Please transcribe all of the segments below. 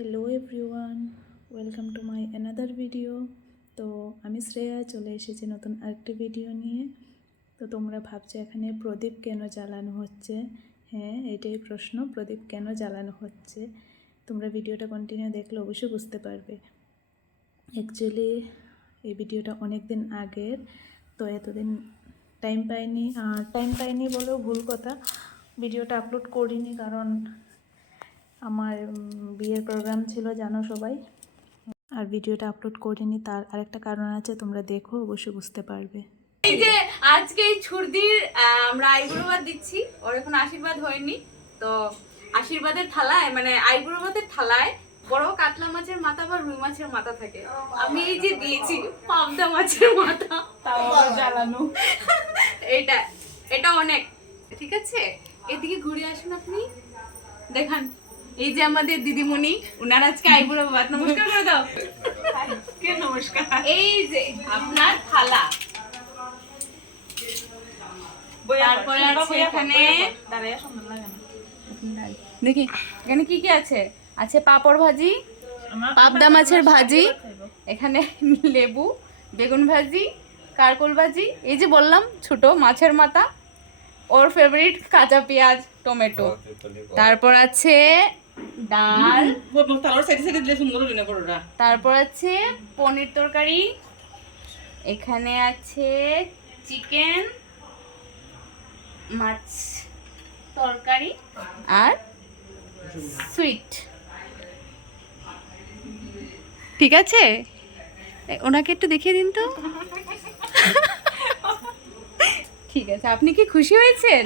Hello everyone welcome to my another video তো আমি শ্রেয়া, চলে এসেছি নতুন আরেকটি ভিডিও নিয়ে। তো তোমরা ভাবছ এখানে প্রদীপ কেন জ্বালানো হচ্ছে? হ্যাঁ এটাই প্রশ্ন, প্রদীপ কেন জ্বালানো হচ্ছে? তোমরা ভিডিওটা কন্টিনিউ দেখলে অবশ্যই বুঝতে পারবে। অ্যাকচুয়ালি এই ভিডিওটা অনেক দিন আগের, তো এতদিন টাইম পাইনি। আর টাইম পাইনি বলেও ভুল কথা, ভিডিওটা আপলোড করিনি কারণ আমার বিয়ের প্রোগ্রাম ছিল জানো সবাই? আর ভিডিওটা আপলোড করিনি তার আরেকটা কারণ আছে তোমরা দেখো অবশ্যই বুঝতে পারবে। এই যে আজকে এই ছুরদির আমরা আইবুড়োবাদ দিচ্ছি ওর এখন আশীর্বাদ হয়নি তো আশীর্বাদের থালায় মানে আইবুড়োবাদের থালায় বড় কাতলা মাছের মাথা বা রুই মাছের মাথা থাকে। আমি এই যে দিয়েছি পাবদা মাছের মাথা। জ্বালানো। এটা এটা অনেক ঠিক আছে? এদিকে ঘুরে আসুন আপনি। দেখান। এই যে আমাদের দিদিমণি উনার আজকে আইবুড়ো বাদ নমস্কার করে দাও। কে নমস্কার? এই যে আপনার থালা তারপরে আছে এখানে দেখি। এখানে কি কি আছে? আছে পাপড় ভাজি পাবদা মাছের ভাজি এখানে লেবু বেগুন ভাজি কারকোল ভাজি এই যে বললাম ছোট মাছের মাথা ওর ফেভারিট কাঁচা পেঁয়াজ টমেটো। তারপর আছে ডাল। তার সাইডে সাইডে দিলে সুন্দর হলো না বড়টা তারপর আছে পনির তরকারি। এখানে আছে চিকেন মাছ তরকারি আর সুইট। ঠিক আছে? ওনাকে একটু দেখিয়ে দিন তো। ঠিক আছে আপনি কি খুশি হয়েছেন?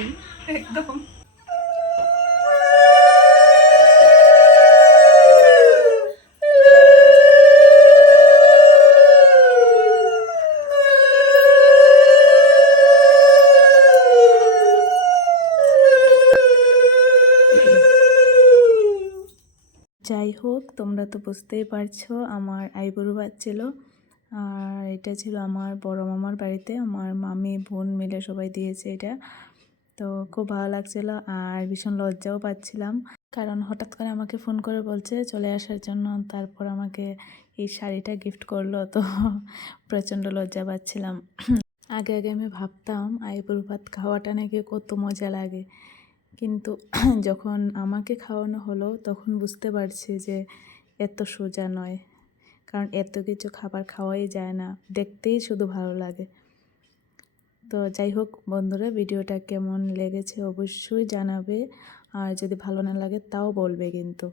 একদম। যাই হোক তোমরা তো বুঝতেই পারছ আমার আইবুড়ো ভাত ছিল আর এটা ছিল আমার বড় মামার বাড়িতে। আমার মামি, বোন মিলে সবাই দিয়েছে এটা। তো খুব ভালো লাগছিল আর ভীষণ লজ্জাও পাচ্ছিলাম। কারণ হঠাৎ করে আমাকে ফোন করে বলছে চলে আসার জন্য। তারপর আমাকে এই শাড়িটা গিফট করল। তো প্রচণ্ড লজ্জা পাচ্ছিলাম। আগে আগে আমি ভাবতাম আইবুড়ো ভাত খাওয়াটা নাকি কত মজা লাগে। কিন্তু যখন আমাকে খাওয়ানো হলো, তখন বুঝতে পারছি যে এত সোজা নয়। কারণ এত কিছু খাবার খাওয়াই যায় না, দেখতেই শুধু ভালো লাগে। তো যাই হোক বন্ধুরা, ভিডিওটা কেমন লেগেছে অবশ্যই জানাবে, আর যদি ভালো না লাগে তাও বলবে কিন্তু।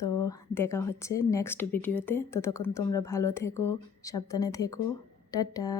তো দেখা হচ্ছে নেক্সট ভিডিওতে ততক্ষণ তোমরা ভালো থেকো, সাবধানে থেকো। টাটা!